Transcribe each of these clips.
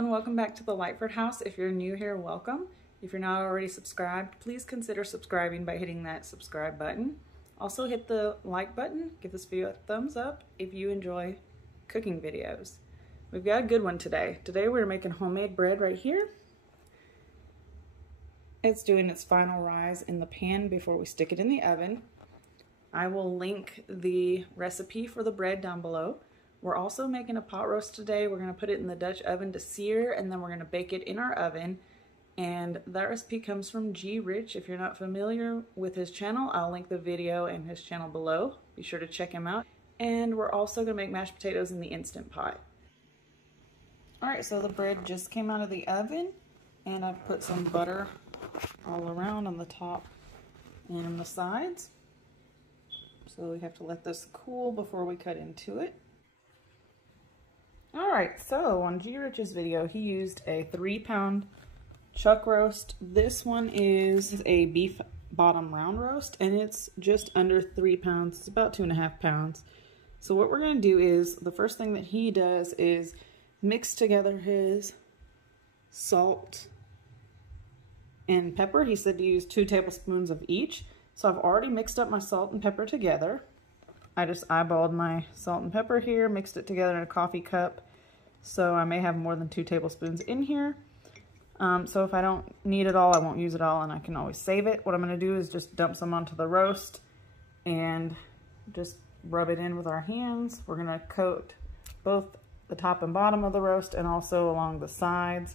everyone, welcome back to the Lightford House. If you're new here, welcome. If you're not already subscribed, please consider subscribing by hitting that subscribe button. Also hit the like button, give this video a thumbs up if you enjoy cooking videos. We've got a good one today. Today we're making homemade bread right here. It's doing its final rise in the pan before we stick it in the oven. I will link the recipe for the bread down below. We're also making a pot roast today. We're going to put it in the Dutch oven to sear, and then we're going to bake it in our oven. And that recipe comes from G. Rich. If you're not familiar with his channel, I'll link the video and his channel below. Be sure to check him out. And we're also going to make mashed potatoes in the Instant Pot. Alright, so the bread just came out of the oven, and I've put some butter all around on the top and on the sides. So we have to let this cool before we cut into it. Alright, so on G. Rich's video, he used a 3-pound chuck roast. This one is a beef bottom round roast, and it's just under 3 pounds. It's about 2.5 pounds. So what we're going to do is, the first thing that he does is mix together his salt and pepper. He said to use 2 tablespoons of each. So I've already mixed up my salt and pepper together. I just eyeballed my salt and pepper here, mixed it together in a coffee cup. So I may have more than 2 tablespoons in here. So if I don't need it all, I won't use it all, and I can always save it. What I'm going to do is just dump some onto the roast and just rub it in with our hands. We're going to coat both the top and bottom of the roast and also along the sides.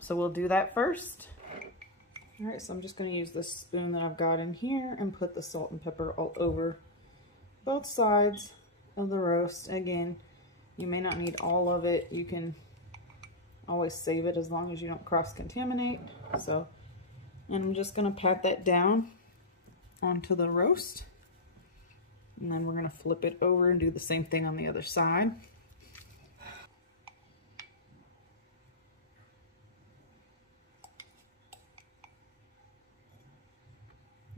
So we'll do that first. Alright, so I'm just going to use this spoon that I've got in here and put the salt and pepper all over both sides of the roast. Again, you may not need all of it. You can always save it as long as you don't cross-contaminate. So, and I'm just going to pat that down onto the roast. And then we're going to flip it over and do the same thing on the other side.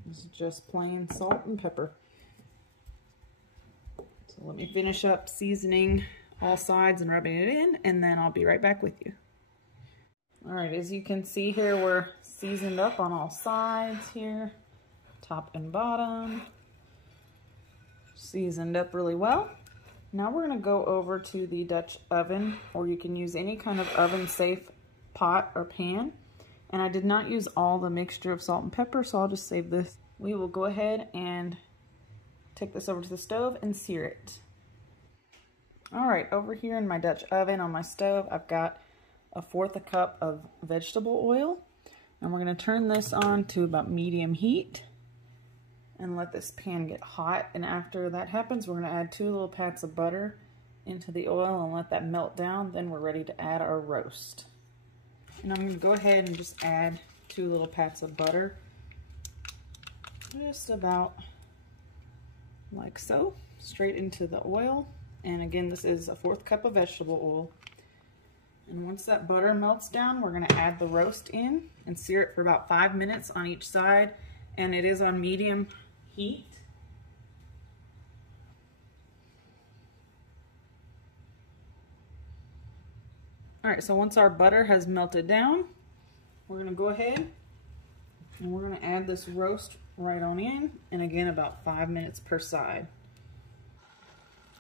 This is just plain salt and pepper. So let me finish up seasoning all sides and rubbing it in, and then I'll be right back with you. Alright, as you can see here, we're seasoned up on all sides here, top and bottom. Seasoned up really well. Now we're going to go over to the Dutch oven, or you can use any kind of oven-safe pot or pan. And I did not use all the mixture of salt and pepper, so I'll just save this. We will go ahead and take this over to the stove and sear it. Alright, over here in my Dutch oven on my stove, I've got 1/4 cup of vegetable oil. And we're going to turn this on to about medium heat and let this pan get hot. And after that happens, we're going to add 2 little pats of butter into the oil and let that melt down. Then we're ready to add our roast. And I'm going to go ahead and just add 2 little pats of butter. Just about like so, straight into the oil. And again, this is 1/4 cup of vegetable oil. And once that butter melts down, we're going to add the roast in and sear it for about 5 minutes on each side. And it is on medium heat. Alright, so once our butter has melted down, we're going to go ahead and we're going to add this roast right on in, and again about 5 minutes per side.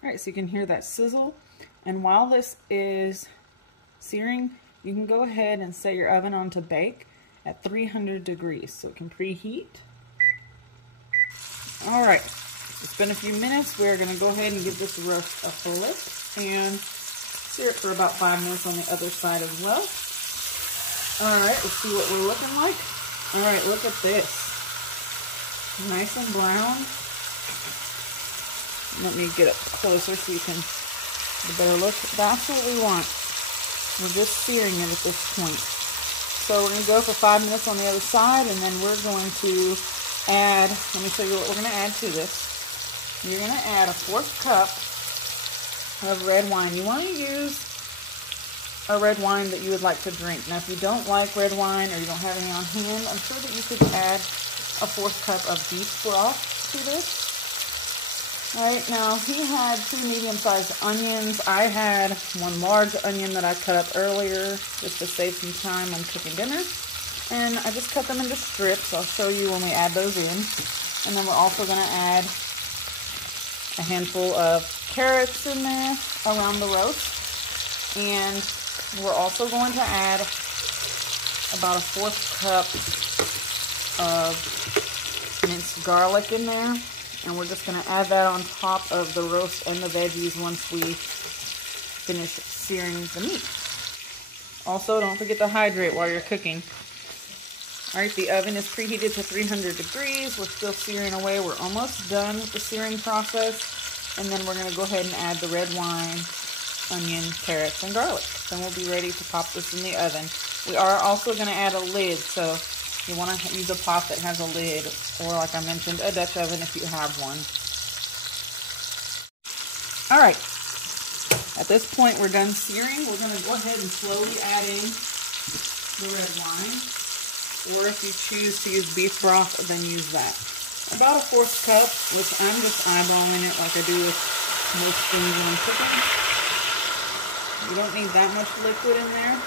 Alright, so you can hear that sizzle, and while this is searing, you can go ahead and set your oven on to bake at 300 degrees so it can preheat. Alright, it's been a few minutes. We're going to go ahead and give this roast a flip and sear it for about 5 minutes on the other side as well. Alright, let's see what we're looking like. Alright, look at this. Nice and brown. Let me get up closer so you can get a better look. That's what we want. We're just searing it at this point. So we're going to go for 5 minutes on the other side, and then we're going to add, let me show you what we're going to add to this. You're going to add 1/4 cup of red wine. You want to use a red wine that you would like to drink. Now, if you don't like red wine or you don't have any on hand, I'm sure that you could add 1/4 cup of beef broth to this. All right, now he had 2 medium-sized onions. I had 1 large onion that I cut up earlier just to save some time when cooking dinner. And I just cut them into strips. I'll show you when we add those in. And then we're also going to add a handful of carrots in there around the roast. And we're also going to add about a 1/4 cup of minced garlic in there. And we're just going to add that on top of the roast and the veggies once we finish searing the meat. Also, don't forget to hydrate while you're cooking. All right, the oven is preheated to 300 degrees. We're still searing away. We're almost done with the searing process. And then we're going to go ahead and add the red wine, onion, carrots, and garlic. Then we'll be ready to pop this in the oven. We are also going to add a lid, so you want to use a pot that has a lid, or like I mentioned, a Dutch oven if you have one. All right, at this point we're done searing. We're going to go ahead and slowly add in the red wine, or if you choose to use beef broth, then use that. About a 1/4 cup, which I'm just eyeballing it like I do with most things when I'm cooking. You don't need that much liquid in there.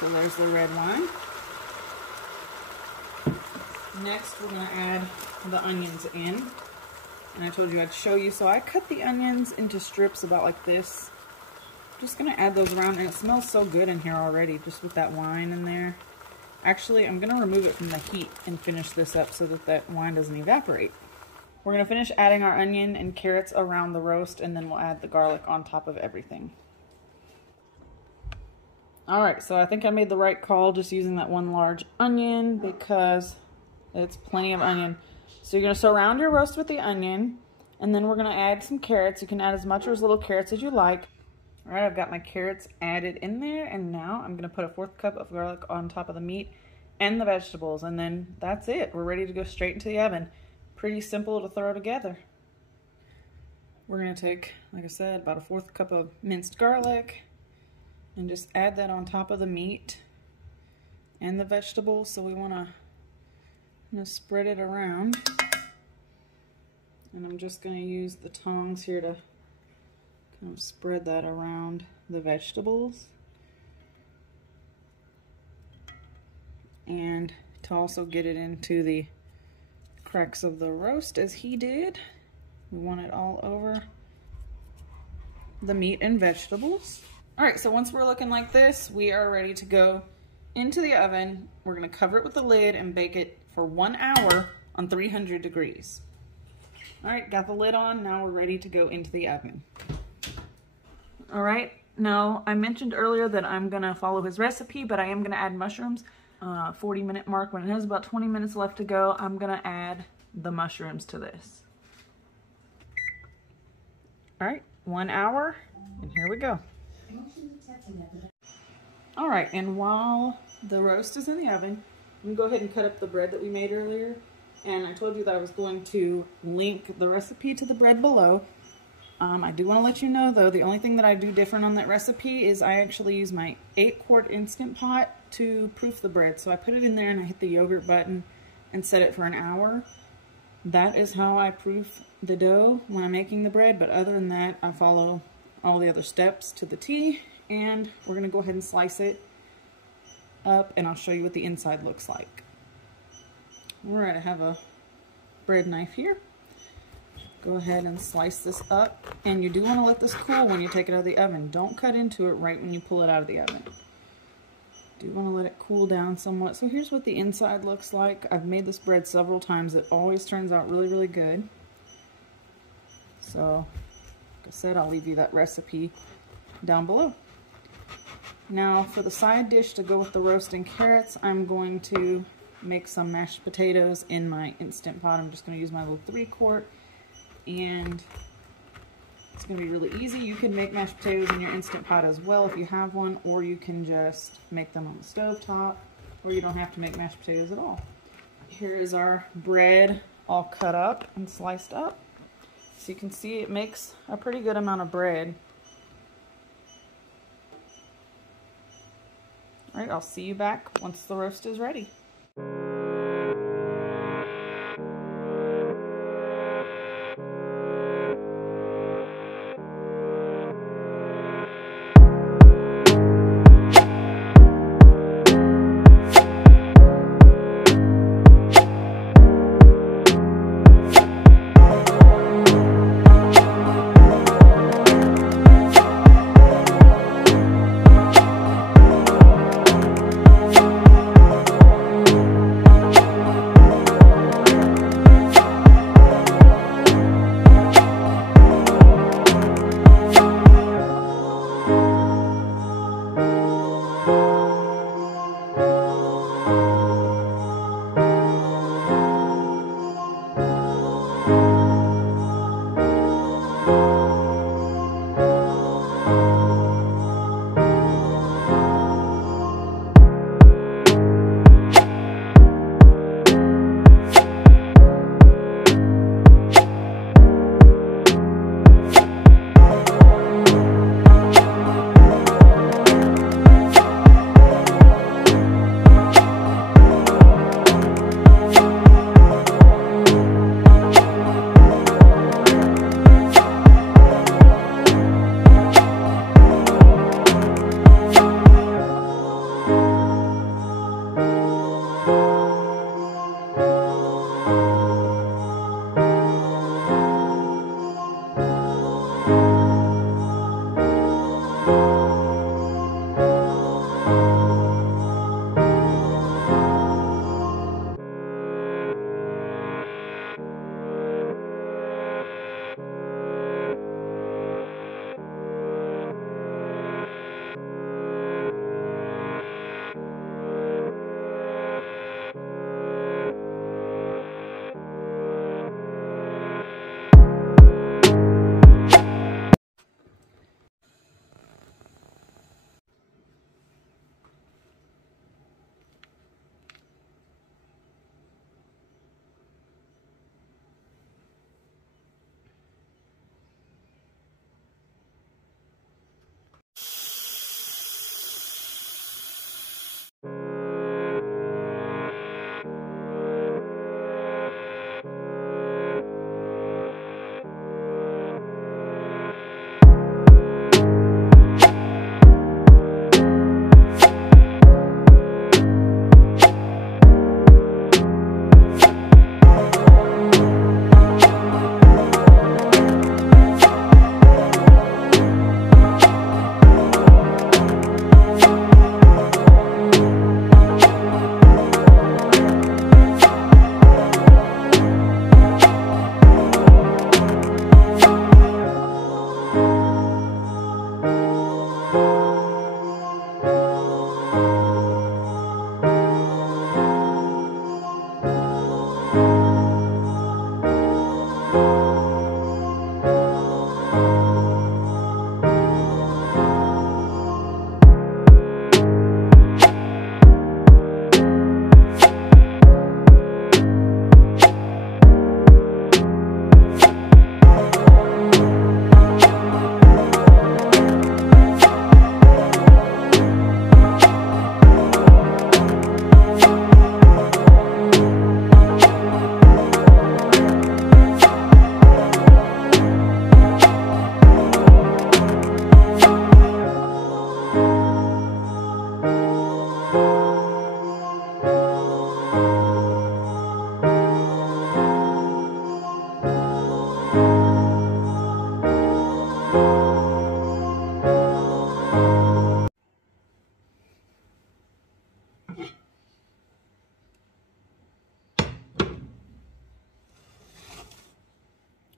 So there's the red wine. Next, we're going to add the onions in. And I told you I'd show you. So I cut the onions into strips about like this. Just going to add those around. And it smells so good in here already, just with that wine in there. Actually, I'm going to remove it from the heat and finish this up so that that wine doesn't evaporate. We're going to finish adding our onion and carrots around the roast, and then we'll add the garlic on top of everything. All right, so I think I made the right call just using that 1 large onion because it's plenty of onion. So you're going to surround your roast with the onion, and then we're going to add some carrots. You can add as much or as little carrots as you like. All right, I've got my carrots added in there, and now I'm going to put a 1/4 cup of garlic on top of the meat and the vegetables, and then that's it. We're ready to go straight into the oven. Pretty simple to throw together. We're going to take, like I said, about a 1/4 cup of minced garlic, and just add that on top of the meat and the vegetables. So we want to spread it around. And I'm just going to use the tongs here to kind of spread that around the vegetables. And to also get it into the cracks of the roast as he did. We want it all over the meat and vegetables. All right, so once we're looking like this, we are ready to go into the oven. We're gonna cover it with the lid and bake it for 1 hour on 300 degrees. All right, got the lid on. Now we're ready to go into the oven. All right, now I mentioned earlier that I'm gonna follow his recipe, but I am gonna add mushrooms. 40-minute mark, when it has about 20 minutes left to go, I'm gonna add the mushrooms to this. All right, 1 hour, and here we go. All right, and while the roast is in the oven, I'm gonna go ahead and cut up the bread that we made earlier. And I told you that I was going to link the recipe to the bread below. I do want to let you know though, the only thing that I do different on that recipe is I actually use my 8-quart Instant Pot to proof the bread. So I put it in there and I hit the yogurt button and set it for an hour. That is how I proof the dough when I'm making the bread, but other than that, I follow all the other steps to the T, and we're gonna go ahead and slice it up and I'll show you what the inside looks like. All right, I have a bread knife here. Go ahead and slice this up, and you do want to let this cool when you take it out of the oven. Don't cut into it right when you pull it out of the oven. Do want to let it cool down somewhat. So here's what the inside looks like. I've made this bread several times. It always turns out really, really good. So, like I said, I'll leave you that recipe down below. Now, for the side dish to go with the roast and carrots, I'm going to make some mashed potatoes in my Instant Pot. I'm just going to use my little 3-quart. And it's going to be really easy. You can make mashed potatoes in your Instant Pot as well if you have one, or you can just make them on the stove top, or you don't have to make mashed potatoes at all. Here is our bread all cut up and sliced up. So you can see it makes a pretty good amount of bread. All right, I'll see you back once the roast is ready.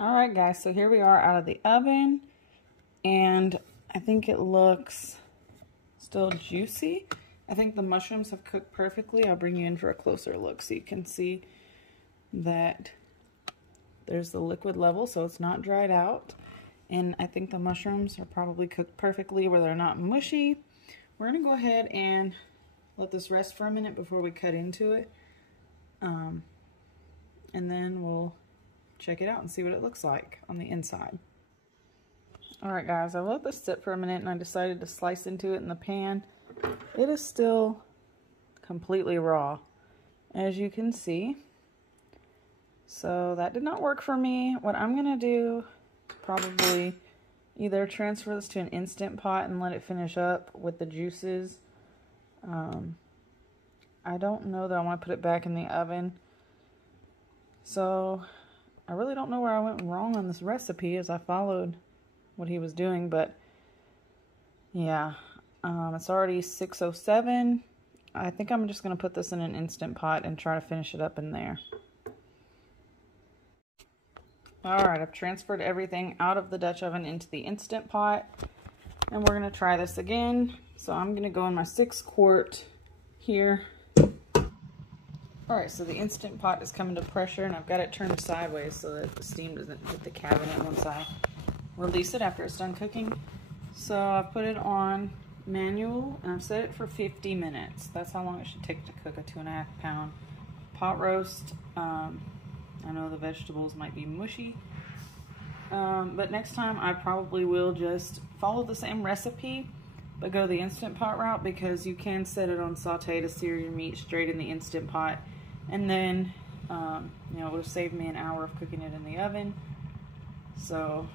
All right, guys, so here we are out of the oven, and I think it looks still juicy. I think the mushrooms have cooked perfectly. I'll bring you in for a closer look so you can see that there's the liquid level, so it's not dried out. And I think the mushrooms are probably cooked perfectly where they're not mushy. We're gonna go ahead and let this rest for a minute before we cut into it. And then we'll check it out and see what it looks like on the inside. Alright guys, I let this sit for a minute and I decided to slice into it in the pan. It is still completely raw, as you can see. So that did not work for me. What I'm going to do, probably either transfer this to an Instant Pot and let it finish up with the juices. I don't know that I want to put it back in the oven. So I really don't know where I went wrong on this recipe as I followed what he was doing, but yeah, it's already 6:07. I think I'm just going to put this in an Instant Pot and try to finish it up in there. Alright, I've transferred everything out of the Dutch oven into the Instant Pot, and we're going to try this again. So I'm going to go in my 6-quart here. Alright, so the Instant Pot is coming to pressure, and I've got it turned sideways so that the steam doesn't hit the cabinet once I release it after it's done cooking. So I've put it on manual, and I've set it for 50 minutes. That's how long it should take to cook a 2.5 pound pot roast. I know the vegetables might be mushy, but next time I probably will just follow the same recipe, but go the Instant Pot route, because you can set it on saute to sear your meat straight in the Instant Pot, and then you know, it would have saved me an hour of cooking it in the oven. So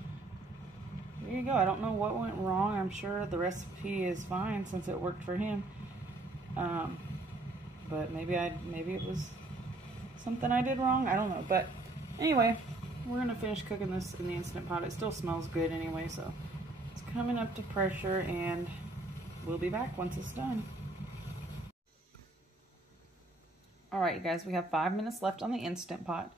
there you go. I don't know what went wrong. I'm sure the recipe is fine since it worked for him, but maybe it was something I did wrong. I don't know. But anyway, we're gonna finish cooking this in the Instant Pot. It still smells good anyway, so it's coming up to pressure, and we'll be back once it's done. Alright, you guys, we have 5 minutes left on the Instant Pot,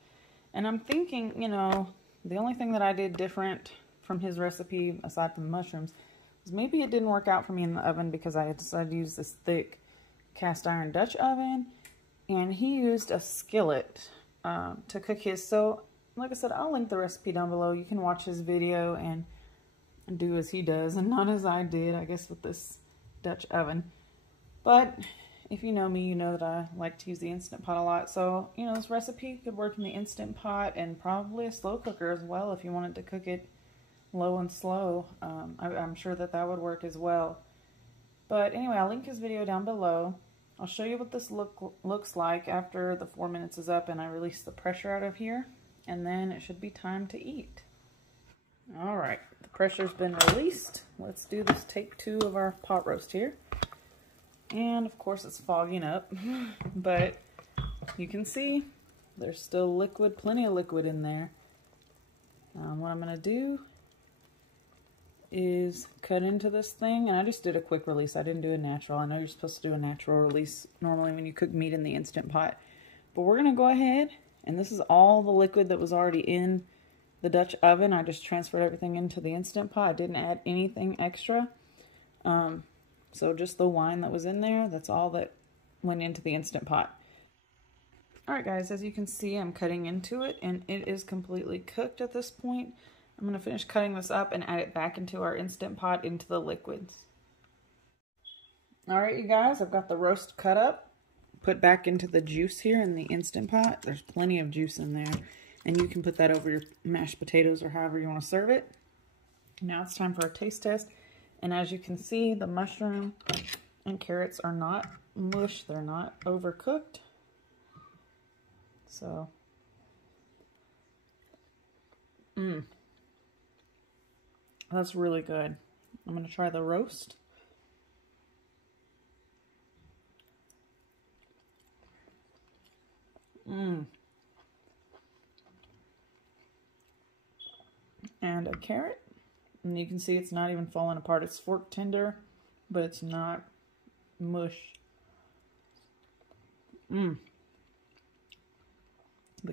and I'm thinking, you know, the only thing that I did different from his recipe, aside from the mushrooms, was maybe it didn't work out for me in the oven because I decided to use this thick cast iron Dutch oven, and he used a skillet to cook his. So like I said, I'll link the recipe down below. You can watch his video and do as he does and not as I did, I guess, with this Dutch oven. But if you know me, you know that I like to use the Instant Pot a lot. So, you know, this recipe could work in the Instant Pot and probably a slow cooker as well if you wanted to cook it low and slow. I'm sure that that would work as well. But anyway, I'll link his video down below. I'll show you what this looks like after the 4 minutes is up and I release the pressure out of here, and then it should be time to eat. Alright, the pressure's been released. Let's do this take 2 of our pot roast here. And of course it's fogging up, but you can see there's still liquid, plenty of liquid in there. What I'm going to do is cut into this thing, and I just did a quick release. I didn't do a natural. I know you're supposed to do a natural release normally when you cook meat in the Instant Pot, but we're going to go ahead, and this is all the liquid that was already in the Dutch oven. I just transferred everything into the Instant Pot. I didn't add anything extra. So just the wine that was in there, that's all that went into the Instant Pot. Alright guys, as you can see, I'm cutting into it, and it is completely cooked at this point. I'm going to finish cutting this up and add it back into our Instant Pot into the liquids. Alright you guys, I've got the roast cut up, put back into the juice here in the Instant Pot. There's plenty of juice in there, and you can put that over your mashed potatoes or however you want to serve it. Now it's time for a taste test, and as you can see, the mushroom and carrots are not mush, they're not overcooked. So, that's really good. I'm going to try the roast. And a carrot. And you can see it's not even falling apart. It's fork tender, but it's not mush. The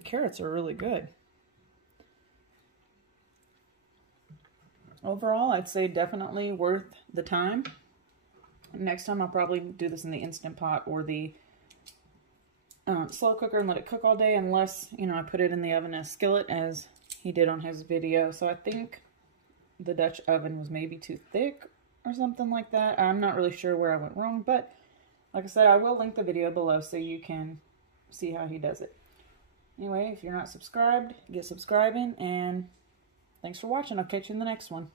carrots are really good. overall, I'd say definitely worth the time. Next time I'll probably do this in the Instant Pot or the slow cooker and let it cook all day, unless, you know, I put it in the oven as skillet as he did on his video. So I think the Dutch oven was maybe too thick or something like that. I'm not really sure where I went wrong, but like I said, I will link the video below so you can see how he does it. Anyway, if you're not subscribed, get subscribing, and thanks for watching. I'll catch you in the next one.